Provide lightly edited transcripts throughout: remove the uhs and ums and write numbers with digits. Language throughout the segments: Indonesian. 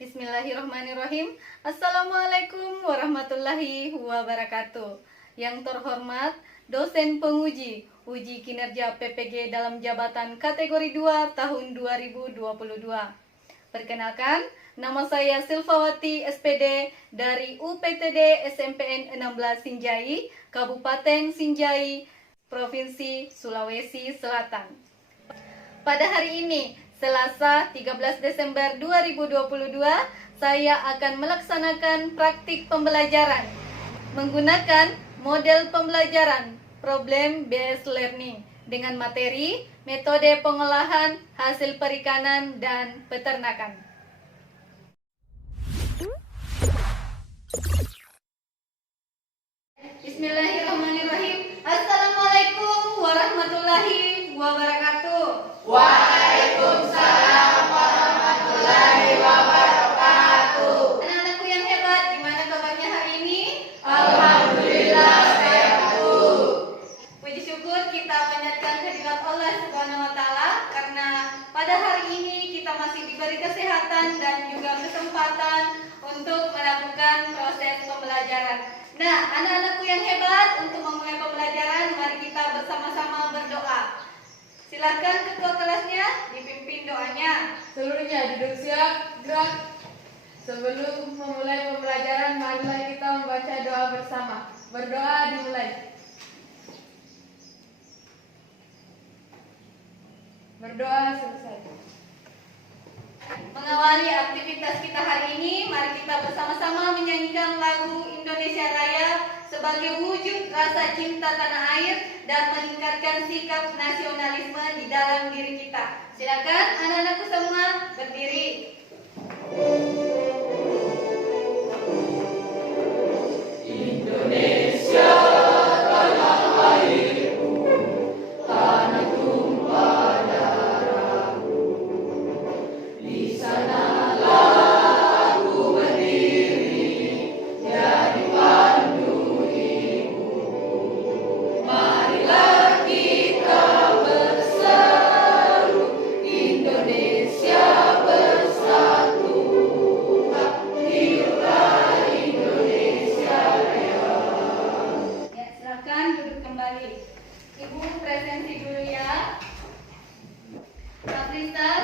Bismillahirrahmanirrahim. Assalamualaikum warahmatullahi wabarakatuh. Yang terhormat dosen penguji uji kinerja PPG dalam jabatan kategori 2 tahun 2022. Perkenalkan, nama saya Silvawati SPD dari UPTD SMPN 16 Sinjai, Kabupaten Sinjai, Provinsi Sulawesi Selatan. Pada hari ini, Selasa 13 Desember 2022, saya akan melaksanakan praktik pembelajaran menggunakan model pembelajaran Problem Based Learning dengan materi metode pengolahan hasil perikanan dan peternakan. Bismillahirrahmanirrahim. Assalamualaikum warahmatullahi wabarakatuh. Waalaikumsalam warahmatullahi wabarakatuh. Anak-anakku yang hebat, gimana kabarnya hari ini? Alhamdulillah sehat, Bu. Puji syukur kita panjatkan kehadirat Allah Subhanahu wa taala karena pada hari ini kita masih diberi kesehatan dan juga kesempatan untuk melakukan proses pembelajaran. Nah, anak-anakku yang hebat, untuk memulai pembelajaran mari kita bersama-sama berdoa. Silakan ketua kelasnya dipimpin doanya. Seluruhnya duduk siap, gerak. Sebelum memulai pembelajaran, marilah kita membaca doa bersama. Berdoa dimulai. Berdoa selesai. Mengawali aktivitas kita hari ini, mari kita bersama-sama menyanyikan lagu Indonesia Raya sebagai wujud rasa cinta tanah air dan meningkatkan sikap nasionalisme di dalam diri kita. Silakan anak-anakku semua berdiri. Indonesia tanah airku, tanah tumpah darahku. Di sanalah aku berdiri, jadi pandu ibu. Marilah kita berseru, Indonesia bersatu. Hiduplah Indonesia Raya. Ya, silakan duduk kembali. Ibu presensi dulu ya. Afrizal,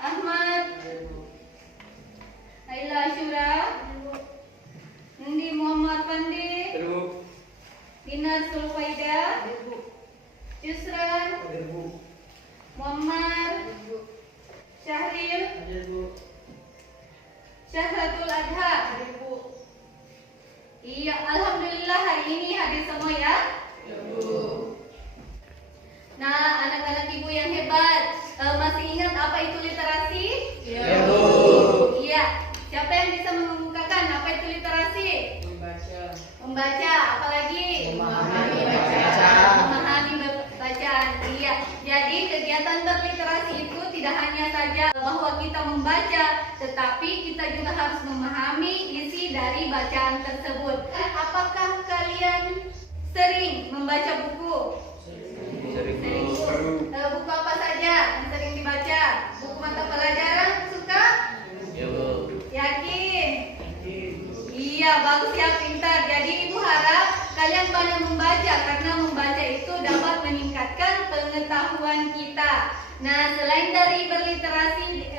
Ahmad, Laila Syura, Ndi Muhammad Pandi, Dinar Sulfaida, Yusran, Muhammad, Syahril, Syahratul Adha. Iya, alhamdulillah hari ini hadir semua ya. Nah, anak-anak ibu yang hebat, masih ingat apa itu literasi? Ya, Bu. Iya. Siapa yang bisa mengemukakan apa itu literasi? Membaca, apalagi? Memahami bacaan. Memahami bacaan. Iya. Jadi kegiatan berliterasi itu tidak hanya saja bahwa kita membaca, tetapi kita juga harus memahami isi dari bacaan tersebut. Apakah kalian sering membaca buku? Sering. Buku apa saja yang sering dibaca? Buku mata pelajaran suka? Ya, Bu. Yakin? Iya, bagus ya, pintar. Jadi ibu harap kalian banyak membaca karena membaca itu dapat meningkatkan pengetahuan kita. Nah, selain dari berliterasi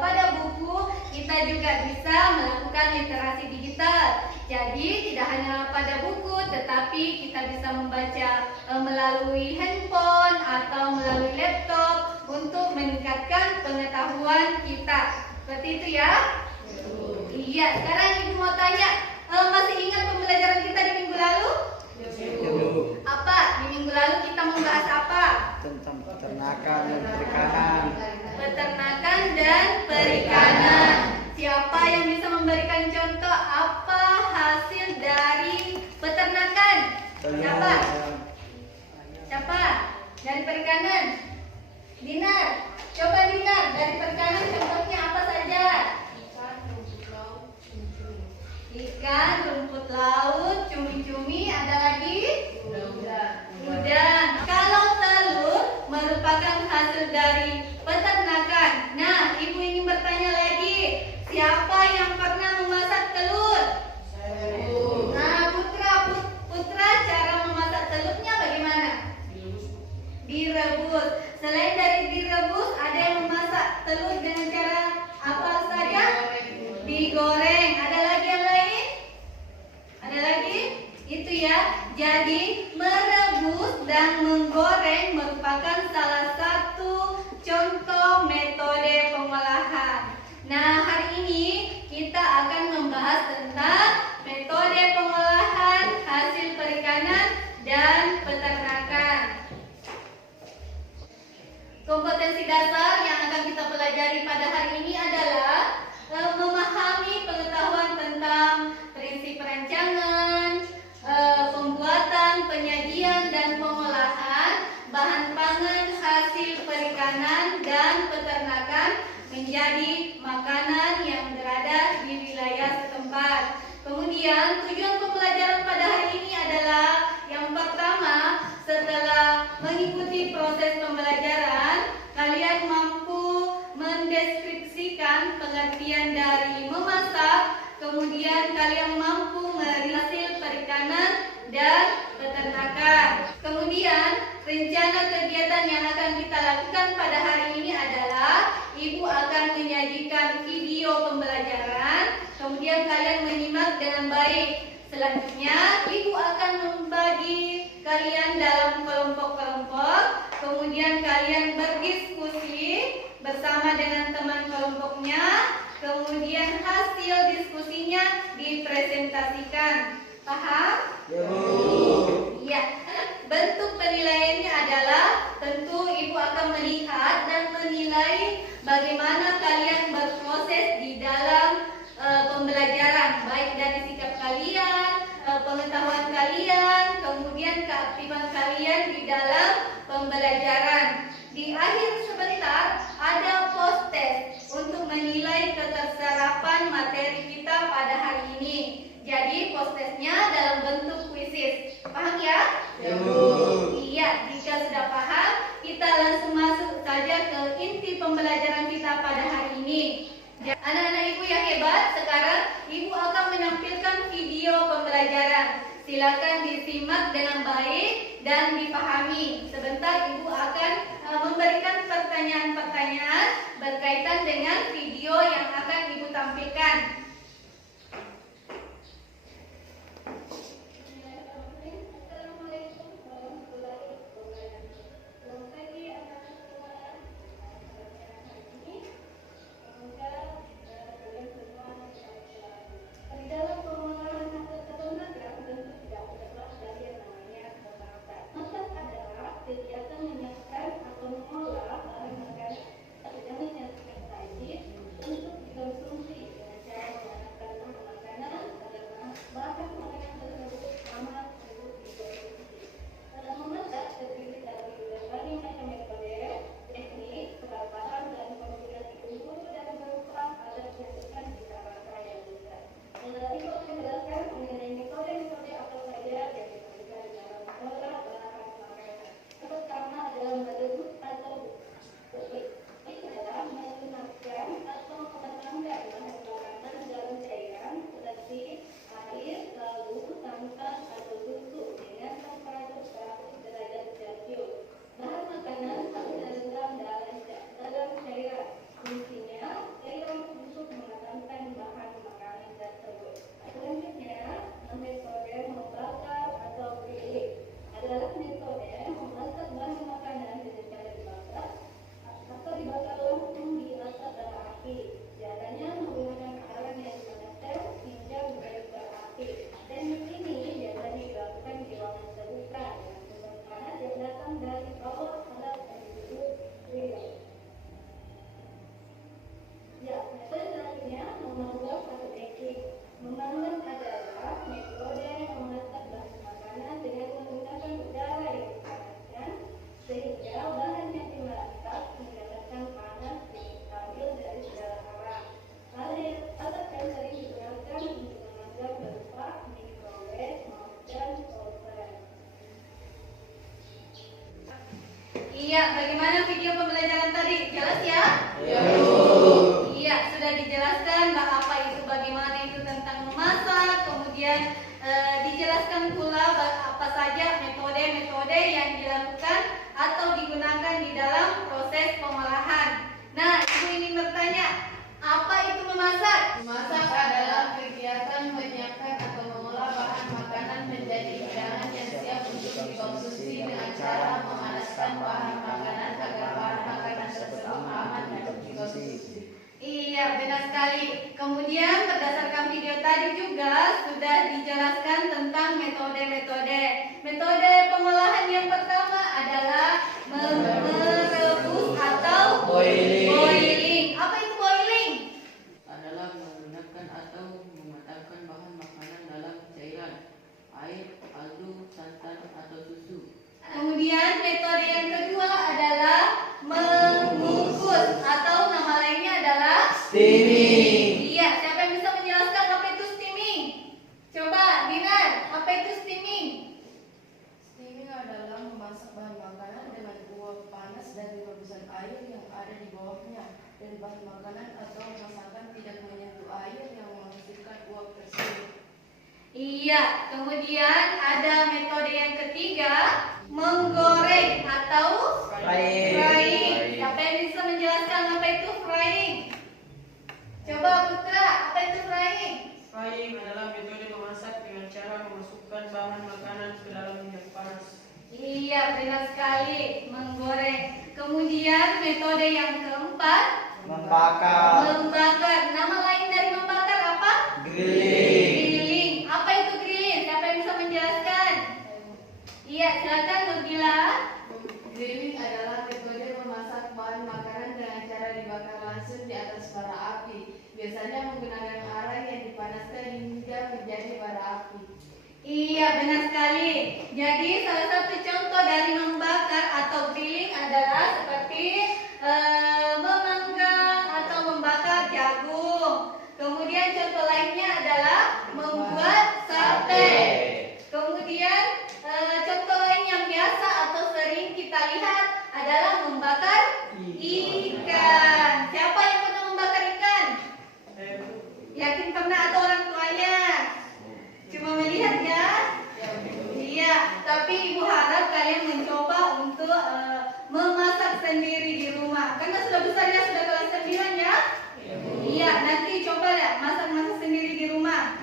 pada buku, kita juga bisa melakukan literasi digital. Jadi tidak hanya pada buku, tetapi kita bisa membaca melalui handphone atau melalui laptop untuk meningkatkan pengetahuan kita. Seperti itu ya? Iya, sekarang ibu mau tanya, masih ingat pembelajaran kita di minggu lalu? Apa? Di minggu lalu kita membahas apa? Tentang peternakan dan perikanan. Peternakan dan perikanan. Siapa yang bisa memberikan contoh apa hasil dari peternakan? Siapa? Siapa? Dari perikanan? Dinar. Coba Dinar, dari perikanan contoh pelajari pada hari ini adalah memahami pengetahuan tentang prinsip perancangan, pembuatan, penyajian, dan pengolahan bahan pangan hasil perikanan dan peternakan menjadi makanan yang berada di wilayah setempat. Kemudian tujuan pembelajaran pada hari ini adalah yang pertama, setelah mengikuti proses pembelajaran, kalian mampu mendeskripsikan pengertian dari memasak, kemudian kalian mampu merilis perikanan dan peternakan. Kemudian rencana kegiatan yang akan kita lakukan pada hari ini adalah Ibu akan menyajikan video pembelajaran, kemudian kalian menyimak dengan baik. Selanjutnya, Ibu akan membagi kalian dalam kelompok-kelompok, kemudian kalian berdiskusi bersama dengan teman kelompoknya, kemudian hasil diskusinya dipresentasikan. Paham? Iya. Bentuk penilaiannya adalah tentu Ibu akan melihat dan menilai bagaimana kalian berproses di dalam pembelajaran, baik dari sikap kalian, pengetahuan kalian, kemudian keaktifan kalian di dalam pembelajaran. Di akhir sebentar ada post test untuk menilai keterserapan materi kita pada hari ini. Jadi post testnya dalam bentuk kuisis. Paham ya? Iya, jika sudah paham, kita langsung masuk saja ke inti pembelajaran kita pada hari ini. Anak-anak Ibu yang hebat, sekarang Ibu akan menampilkan video pembelajaran. Silakan disimak dengan baik dan dipahami. Sebentar Ibu akan memberikan pertanyaan-pertanyaan berkaitan dengan video yang akan Ibu tampilkan. Iya, bagaimana video pembelajaran tadi? Jelas ya? Iya, sudah dijelaskan apa itu, bagaimana itu tentang memasak, kemudian dijelaskan pula apa saja metode-metode yang dilakukan atau digunakan di dalam proses pengolahan. Nah, Ibu ingin bertanya, apa itu memasak? Memasak adalah kegiatan menyiapkan atau mengolah bahan makanan menjadi hidangan yang siap untuk dikonsumsi dengan cara memanaskan bahan makanan agar bahan makanan tersebut aman untuk dikonsumsi. Iya, benar sekali. Kemudian berdasarkan video tadi juga sudah dijelaskan tentang metode-metode. Metode pengolahan yang pertama adalah merebus atau boiling. dari bahan makanan atau masakan tidak menyentuh air yang menghasilkan uap tersebut. Iya, kemudian ada metode yang ketiga, menggoreng atau frying. Siapa yang bisa menjelaskan apa itu frying? Coba Putra, apa itu frying? Frying adalah metode memasak dengan cara memasukkan bahan makanan ke dalam minyak panas. Iya, benar sekali, menggoreng. Kemudian metode yang keempat, Membakar. membakar. Nama lain dari membakar apa? Grilling. Grilling. Apa itu grilling? Siapa yang bisa menjelaskan? Iya, silakan Nurdila. Grilling adalah metode memasak bahan makanan dengan cara dibakar langsung di atas bara api. Biasanya menggunakan arang yang dipanaskan hingga menjadi bara api. Iya, benar sekali. Jadi salah satu contoh dari membakar atau grilling adalah seperti memanggang atau membakar jagung. Kemudian contoh lainnya adalah membuat sate. Kemudian contoh lain yang biasa atau sering kita lihat adalah membakar ikan. Siapa yang pernah membakar ikan? Yakin pernah atau orang tuanya? Cuma melihat ya? Iya, tapi Ibu harap kalian mencoba untuk memasak sendiri di rumah. Karena sudah besar ya, sudah kelas 9 ya? Iya, nanti coba ya masak-masak sendiri di rumah.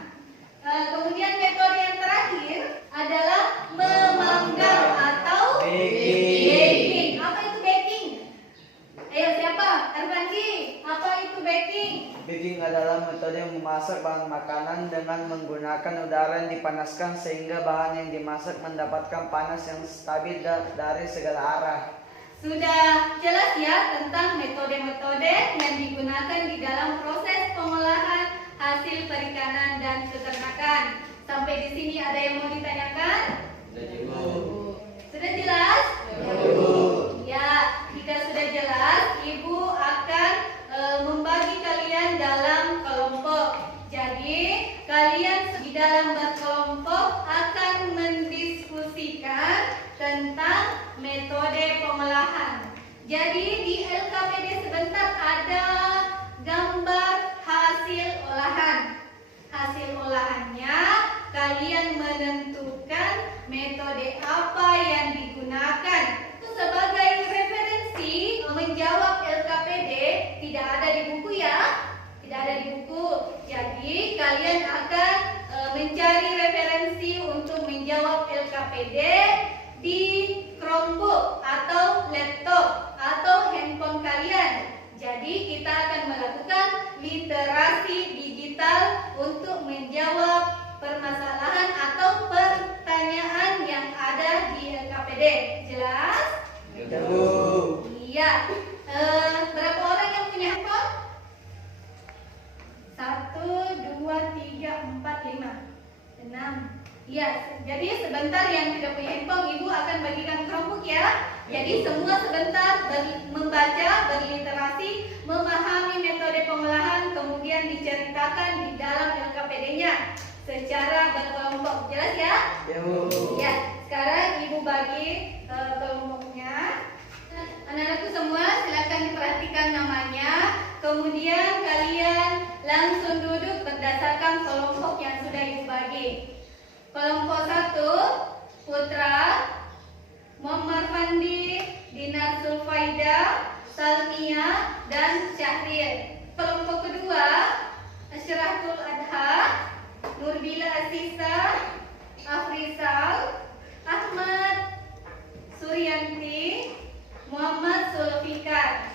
Kemudian metode yang terakhir adalah memanggang atau baking. Apa itu baking? Ayo siapa? Arfandi, apa itu baking? Baking adalah metode memasak bahan makanan dengan menggunakan udara yang dipanaskan sehingga bahan yang dimasak mendapatkan panas yang stabil dari segala arah. Sudah jelas ya tentang metode-metode yang digunakan di dalam proses pengolahan hasil perikanan dan peternakan. Sampai di sini ada yang mau ditanyakan? Sudah jelas? Ya, jika sudah jelas, Ibu akan membagi kalian dalam kelompok. Jadi, kalian di dalam berkelompok akan mendiskusikan tentang metode pengolahan. Jadi, di LKPD sebentar ada gambar hasil olahan. Hasil olahannya, kalian menentukan metode apa yang digunakan. Itu sebagai referensi menjawab LKPD, tidak ada di buku ya. Tidak ada di buku. Jadi kalian akan mencari referensi untuk menjawab LKPD di Chromebook atau laptop atau handphone kalian. Jadi kita akan melakukan literasi digital untuk menjawab permasalahan atau pertanyaan yang ada di LKPD. Jelas? Iya. Berapa orang yang punya handphone? 1, 2, 3, 4, 5, 6. Iya, jadi sebentar yang tidak punya handphone, Ibu akan bagikan Chromebook ya. Jadi semua sebentar membaca, berliterasi, memahami metode pengolahan, kemudian diceritakan di dalam LKPD-nya secara berkelompok. Jelas ya? Ya, sekarang Ibu bagi kelompoknya. Anak-anakku semua silakan diperhatikan namanya. Kemudian kalian langsung duduk berdasarkan kelompok yang sudah Ibu bagi. Kelompok 1, Putra, Muhammad Fandi, Dinar Sulfaida, Salmia, dan Syahril. Kelompok kedua, Asyratul Adha, Nurbila Asisa, Afrizal, Ahmad Suryanti, Muhammad Sulfikar.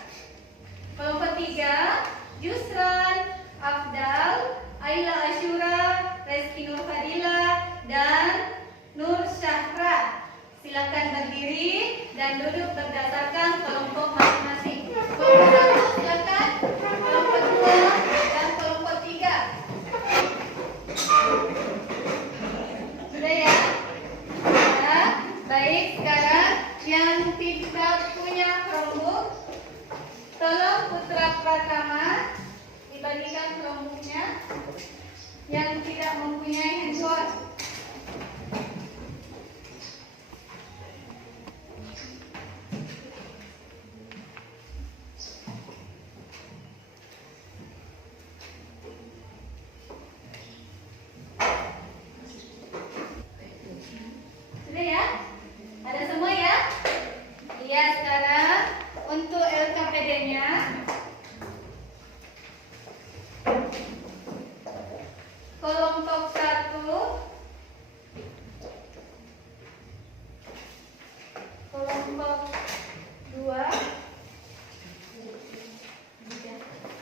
Kelompok 3, Jusran, Afdal, Aila Asyura, Reski Nur Fadila, dan Nur Syahra. Silakan berdiri dan duduk berdasarkan kelompok masing-masing. Kelompok 1 silakan, kelompok 2 dan kelompok 3. Sudah ya? Ya, baik. Sekarang yang tidak punya Chromebook, tolong Putra Pratama dibagikan Chromebooknya. Yang tidak mempunyai handphone,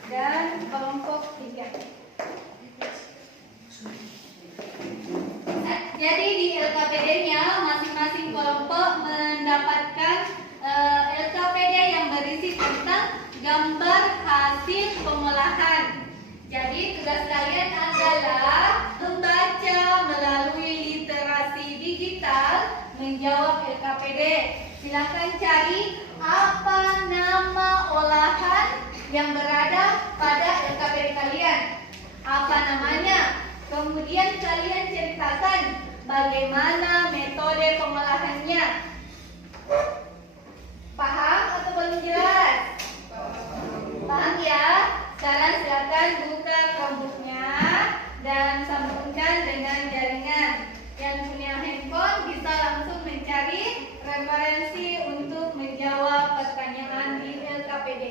dan kelompok 3. Jadi di LKPD-nya masing-masing kelompok mendapatkan LKPD yang berisi tentang gambar hasil pengolahan. Jadi tugas kalian adalah membaca melalui literasi digital menjawab LKPD. Silakan cari apa nama olahan yang berada pada LKPD kalian. Apa namanya? Kemudian kalian ceritakan bagaimana metode pengolahannya. Paham atau belum jelas? Paham ya? Sekarang silakan buka Chromebook-nya dan sambungkan dengan jaringan. Yang punya handphone bisa langsung mencari referensi untuk menjawab pertanyaan di LKPD.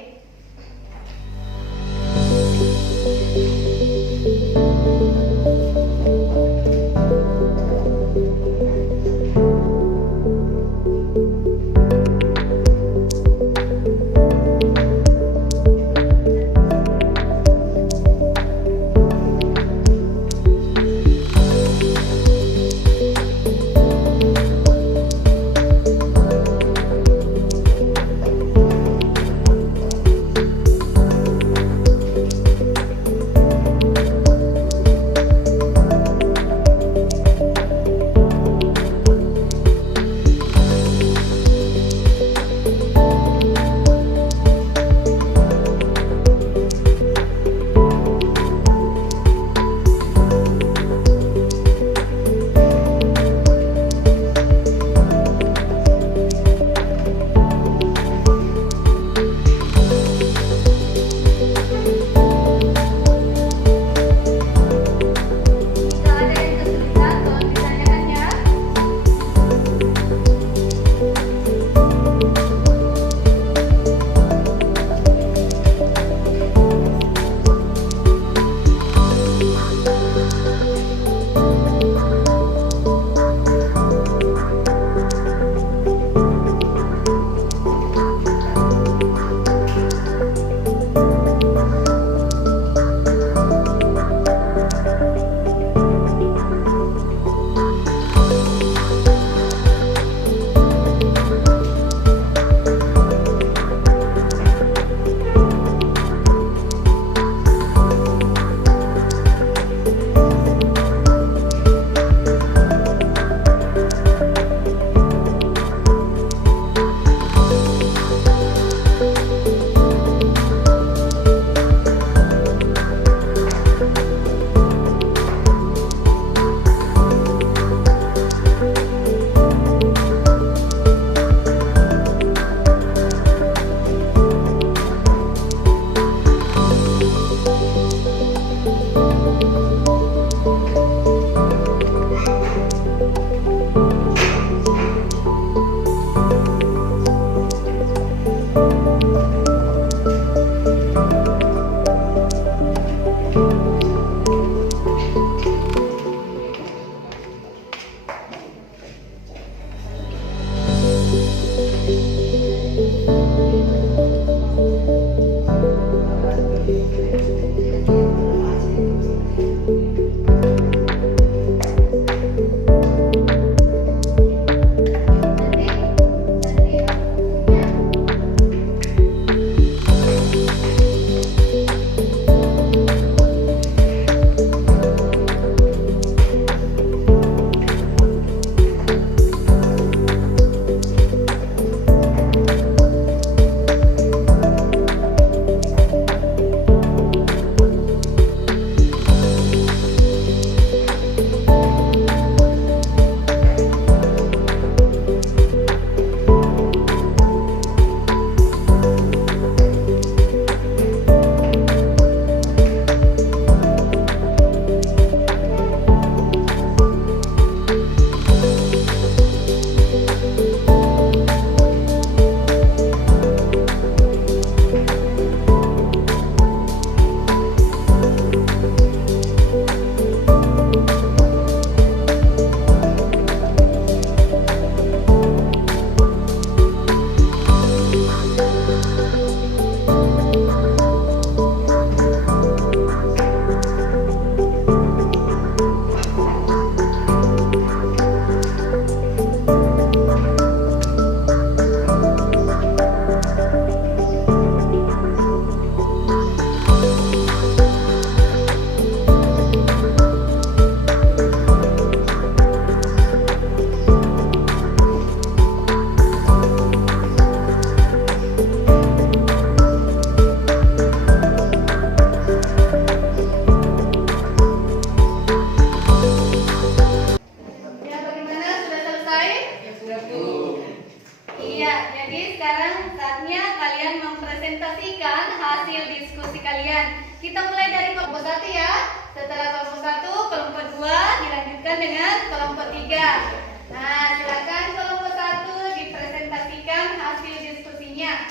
Kita mulai dari kelompok 1 ya. Setelah kelompok 1, kelompok 2 dilanjutkan dengan kelompok 3. Nah, silakan kelompok 1 dipresentasikan hasil diskusinya.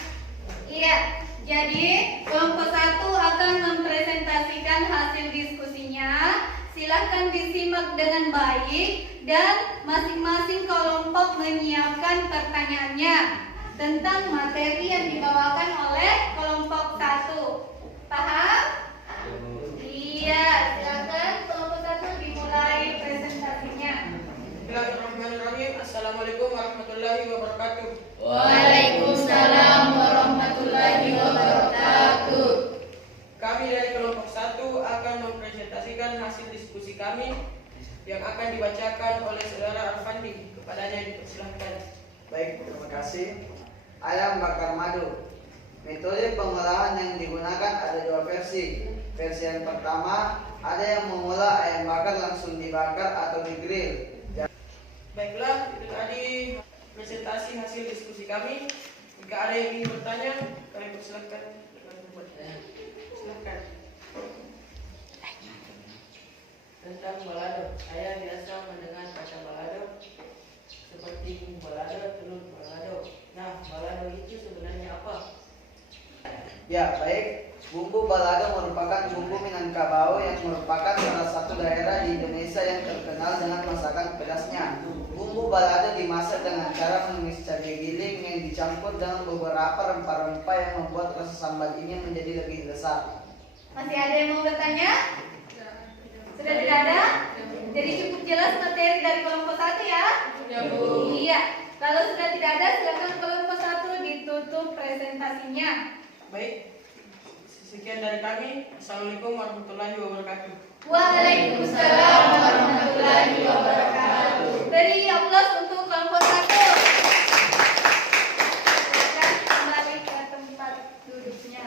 Iya, jadi kelompok 1 akan mempresentasikan hasil diskusinya. Silakan disimak dengan baik dan masing-masing kelompok menyiapkan pertanyaannya tentang materi yang dibawakan oleh kelompok 1. Paham? Iya, silakan kelompok 1 dimulai presentasinya. Bismillahirrahmanirrahim. Assalamualaikum warahmatullahi wabarakatuh. Waalaikumsalam warahmatullahi wabarakatuh. Kami dari kelompok 1 akan mempresentasikan hasil diskusi kami yang akan dibacakan oleh saudara Arfandi. Kepadanya dipersilahkan. Baik, terima kasih. Ayam bakar madu. Metode pengolahan yang digunakan ada 2 versi. Versi yang pertama, ada yang mengolah ayam bakar langsung dibakar atau digrill. Baiklah, itu tadi presentasi hasil diskusi kami. Jika ada yang ingin bertanya, kami persilahkan dengan membuatnya. Silahkan. Tentang balado, saya biasa mendengar kata balado seperti balado, telur balado. Nah, balado itu sebenarnya apa? Ya, baik. Bumbu balado merupakan bumbu Minangkabau yang merupakan salah satu daerah di Indonesia yang terkenal dengan masakan pedasnya. Bumbu balado dimasak dengan cara menumis cabai giling yang dicampur dengan beberapa rempah-rempah yang membuat rasa sambal ini menjadi lebih lezat. Masih ada yang mau bertanya? Sudah tidak ada? Jadi cukup jelas materi dari kelompok 1 ya? Ya, Bu. Iya. Kalau sudah tidak ada, silakan kelompok 1 ditutup presentasinya. Baik. Sekian dari kami. Assalamualaikum warahmatullahi wabarakatuh. Waalaikumsalam warahmatullahi wabarakatuh. Beri aplaus untuk kelompok 1. Silakan kembali ke tempat duduknya.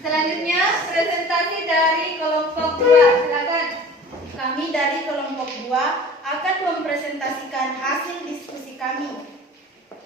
Selanjutnya presentasi dari kelompok 2. Silakan. Kami dari kelompok 2 akan mempresentasikan hasil diskusi kami.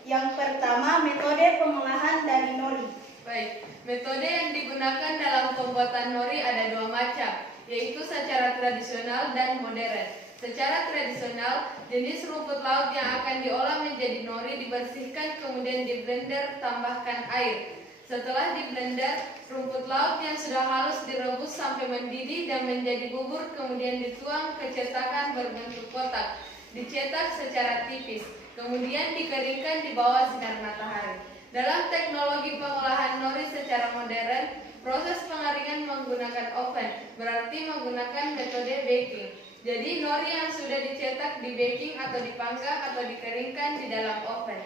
Yang pertama, metode pengolahan dari nori. Baik, metode yang digunakan dalam pembuatan nori ada 2 macam, yaitu secara tradisional dan modern. Secara tradisional, jenis rumput laut yang akan diolah menjadi nori dibersihkan kemudian di blender, tambahkan air. Setelah di blender, rumput laut yang sudah halus direbus sampai mendidih dan menjadi bubur, kemudian dituang ke cetakan berbentuk kotak, dicetak secara tipis, kemudian dikeringkan di bawah sinar matahari. Dalam teknologi pengolahan nori secara modern, proses pengaringan menggunakan oven, berarti menggunakan metode baking. Jadi nori yang sudah dicetak di baking atau dipanggang atau dikeringkan di dalam oven.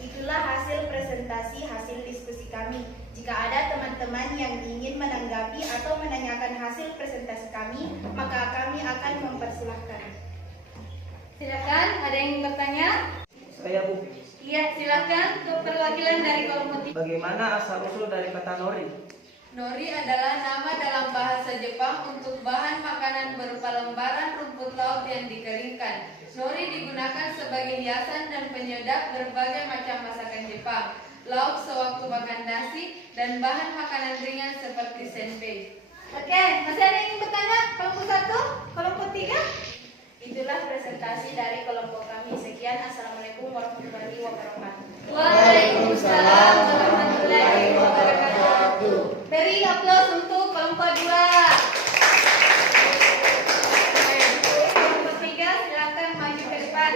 Itulah hasil presentasi hasil diskusi kami. Jika ada teman-teman yang ingin menanggapi atau menanyakan hasil presentasi kami, maka kami akan mempersilahkan. Silakan, ada yang ingin bertanya? Saya Bu. Iya, silakan ke perwakilan dari kelompok 3. Bagaimana asal-usul dari kata nori? Nori adalah nama dalam bahasa Jepang untuk bahan makanan berupa lembaran rumput laut yang dikeringkan. Nori digunakan sebagai hiasan dan penyedap berbagai macam masakan Jepang, lauk sewaktu makan nasi, dan bahan makanan ringan seperti senbei. Oke, masih ada yang ingin bertanya? Kelompok 1, kelompok 3? Itulah presentasi dari kelompok kami. Sekian, Assalamualaikum warahmatullahi wabarakatuh. Waalaikumsalam warahmatullahi wabarakatuh. Beri aplaus untuk kelompok 2. Kelompok 3, silakan maju ke depan.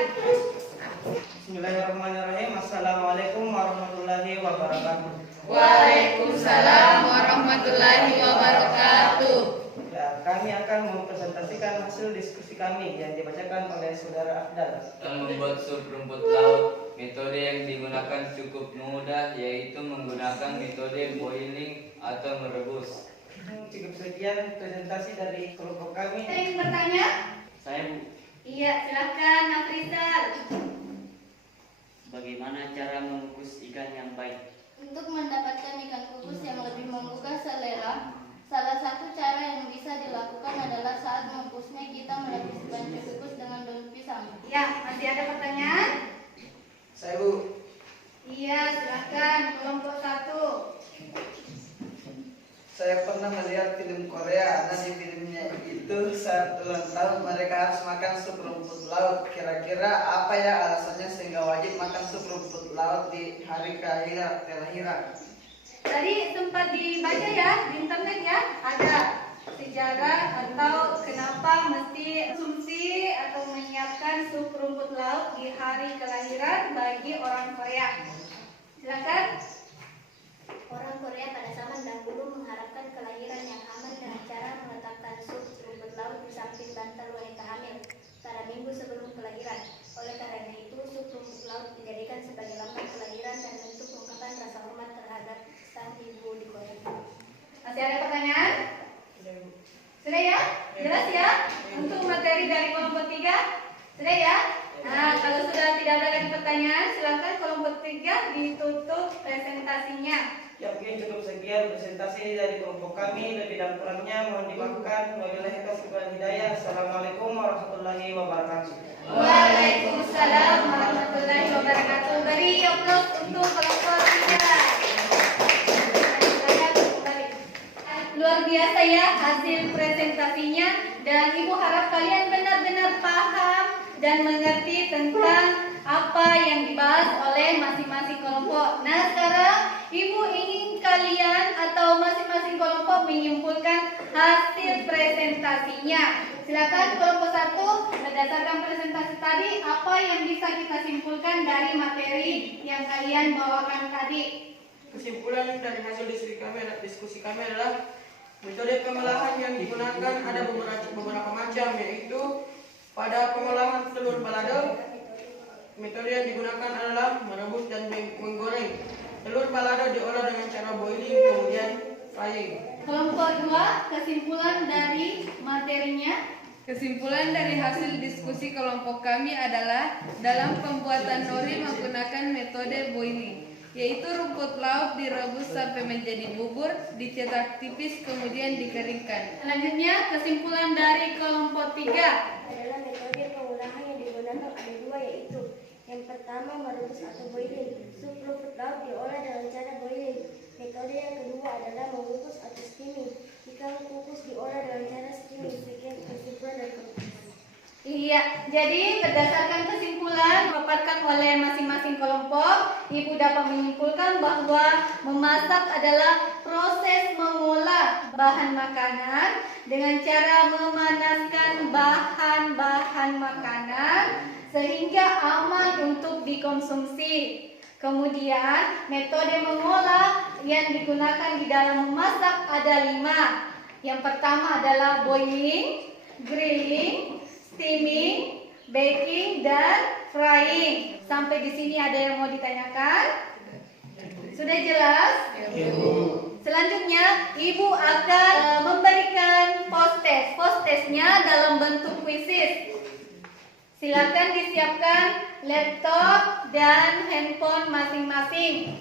Bismillahirrahmanirrahim. Assalamualaikum warahmatullahi wabarakatuh. Waalaikumsalam warahmatullahi wabarakatuh. Ya, kami akan mempresentasikan hasil diskusi kami yang dibacakan oleh saudara Afdal. Tentang membuat sup rumput laut, metode yang digunakan cukup mudah, yaitu menggunakan metode boiling atau merebus. Cukup sekian presentasi dari kelompok kami. Ada yang ingin bertanya? Saya Bu, Iya, silakan Afrizal. bagaimana cara mengukus ikan yang baik? Untuk mendapatkan ikan kukus yang lebih menggugah selera, salah satu cara yang bisa dilakukan adalah saat mengukusnya kita melapisi bancu kukus dengan daun pisang. Ya, masih ada pertanyaan? Saya Bu. Iya, silakan kelompok 1. Saya pernah melihat film Korea. Nah, di filmnya itu saat ulang tahun mereka harus makan sup rumput laut. Kira-kira apa ya alasannya sehingga wajib makan sup rumput laut di hari kelahiran? Tadi sempat dibaca ya di internet ya, ada sejarah atau kenapa mesti konsumsi atau menyiapkan sup rumput laut di hari kelahiran bagi orang Korea. Silakan. Orang Korea pada zaman dahulu mengharapkan kelahiran yang aman dengan cara meletakkan sup rumput laut di samping bantal wanita hamil pada minggu sebelum kelahiran. Oleh karena itu, sup rumput laut dijadikan sebagai lambang kelahiran dan bentuk ungkapan rasa hormat terhadap sang ibu di Korea. Masih ada pertanyaan? Sudah ya? Jelas ya? Untuk materi dari kelompok 3? Sudah ya? Nah, kalau sudah tidak ada lagi pertanyaan, silakan kelompok 3 ditutup presentasinya. Ya mungkin cukup sekian presentasi dari kelompok kami. Lebih dan kurangnya mohon dimaafkan. Wabillahi taufiq wal hidayah. Assalamualaikum warahmatullahi wabarakatuh. Waalaikumsalam warahmatullahi wabarakatuh. Beri aplaus untuk kelompok 3. Luar biasa ya hasil presentasinya, dan Ibu harap kalian benar-benar paham dan mengerti tentang apa yang dibahas oleh masing-masing kelompok. Nah, sekarang Ibu ingin kalian atau masing-masing kelompok menyimpulkan hasil presentasinya. Silakan kelompok 1, berdasarkan presentasi tadi, apa yang bisa kita simpulkan dari materi yang kalian bawakan tadi? Kesimpulan dari hasil diskusi kami adalah metode pengolahan yang digunakan ada beberapa macam, yaitu pada pengolahan telur balado, metode yang digunakan adalah merebus dan menggoreng. Telur balado diolah dengan cara boiling kemudian frying. Kelompok 2, kesimpulan dari materinya. Kesimpulan dari hasil diskusi kelompok kami adalah dalam pembuatan nori menggunakan metode boiling, yaitu rumput laut direbus sampai menjadi bubur, dicetak tipis kemudian dikeringkan. Selanjutnya, kesimpulan dari kelompok 3. Adalah metode pengolahan yang digunakan ada dua, yaitu yang pertama merebus atau boiling. Sup rumput laut diolah dengan cara boiling. Metode yang kedua adalah mengukus atau steaming. Jika mengukus diolah dengan cara steaming. Sekian kesimpulan dari kelompok. Iya, jadi berdasarkan kesimpulan didapatkan oleh masing-masing kelompok, Ibu dapat menyimpulkan bahwa memasak adalah proses mengolah bahan makanan dengan cara memanaskan bahan-bahan makanan sehingga aman untuk dikonsumsi. Kemudian metode mengolah yang digunakan di dalam memasak ada 5. Yang pertama adalah boiling, grilling, steaming, baking, dan frying. Sampai di sini ada yang mau ditanyakan? Sudah jelas? Selanjutnya, Ibu akan memberikan post-test. Post-testnya dalam bentuk kuisis. Silakan disiapkan laptop dan handphone masing-masing.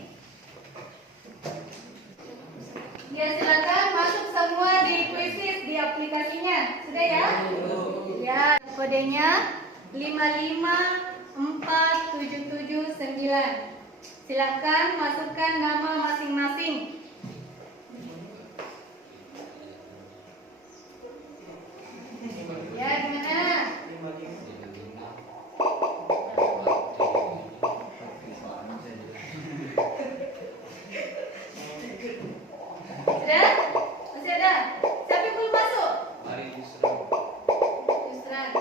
Ya, silakan masuk semua di kuisis di aplikasinya. Sudah ya? Ya, kodenya 554779. Silakan masukkan nama masing-masing. Ya, gimana? Sudah? Masih ada? Siapa yang belum masuk? Mari Yusra. Yusran.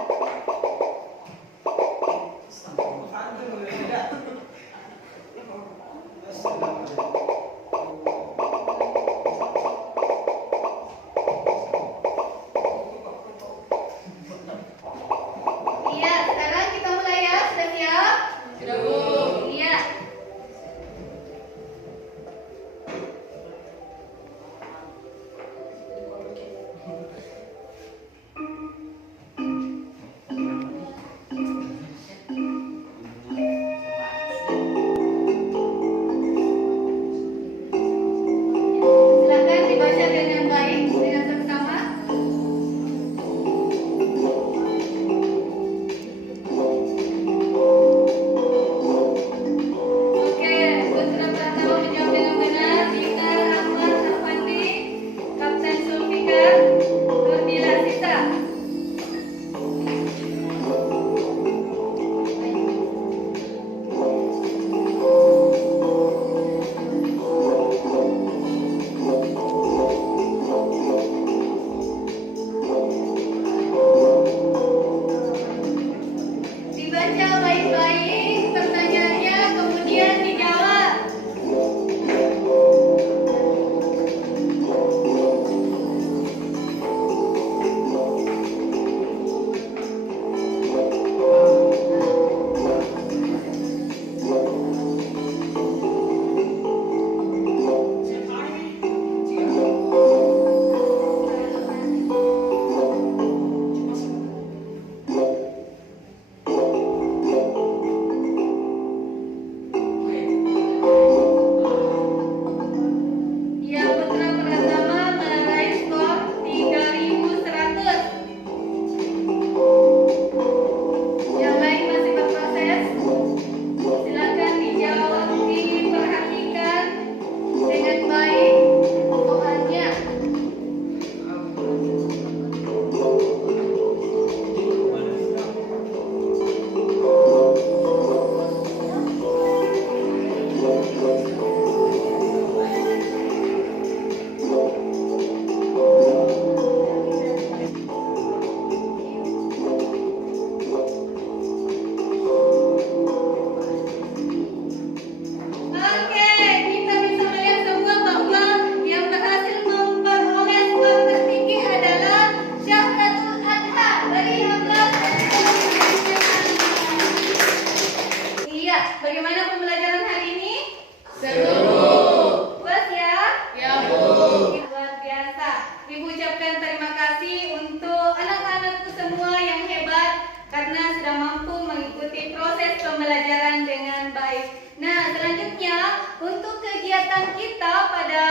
mengucapkan terima kasih untuk anak-anakku semua yang hebat karena sudah mampu mengikuti proses pembelajaran dengan baik. Nah, selanjutnya untuk kegiatan kita pada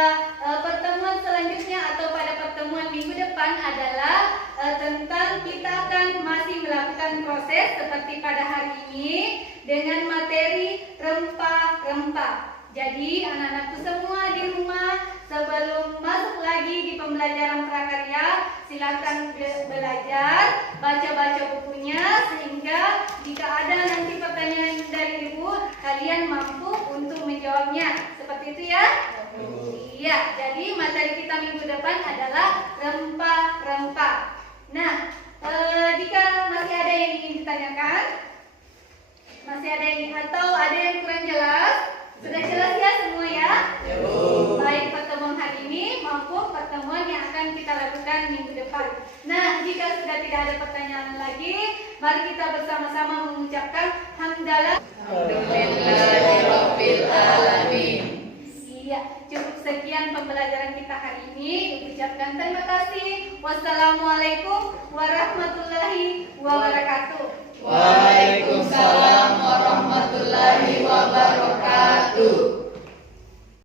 pertemuan selanjutnya atau pada pertemuan minggu depan adalah tentang kita akan masih melakukan proses seperti pada hari ini dengan materi rempah-rempah. Jadi anak-anakku semua di rumah sebelum masuk lagi di pembelajaran prakarya, silakan belajar, baca-baca bukunya sehingga jika ada nanti pertanyaan dari ibu, kalian mampu untuk menjawabnya. Seperti itu ya? Iya, jadi materi kita minggu depan adalah rempah-rempah. Nah, jika masih ada yang ingin ditanyakan, masih ada yang atau ada yang kurang jelas, sudah jelas ya semua ya? Baik pertemuan hari ini maupun pertemuan yang akan kita lakukan minggu depan. Nah, jika sudah tidak ada pertanyaan lagi, mari kita bersama-sama mengucapkan hamdalah. Alhamdulillahirabbil alamin. Iya, cukup sekian pembelajaran kita hari ini. Ucapkan terima kasih. Wassalamualaikum warahmatullahi wabarakatuh.